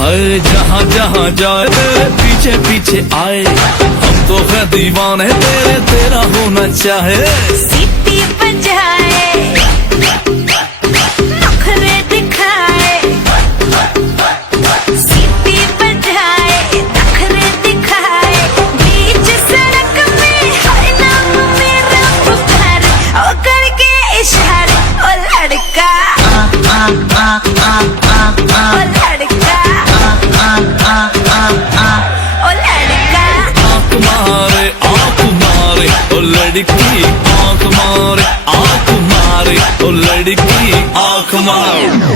हाय जहाँ जहाँ जाए तेरे पीछे पीछे आए, हम तो है दीवाने तेरे, तेरा होना चाहे। सीटी बजाए, नखरे दिखाए, सीटी बजाए, नखरे दिखाए, बीच सड़क में हर नाम मेरा पुकारे, ओ करके इशारे, ओ लड़का, ओ लड़का, ओ लड़का। आँख मारे ओ लड़की, आँख मारे, आँख मारे ओ लड़की, आँख मारे।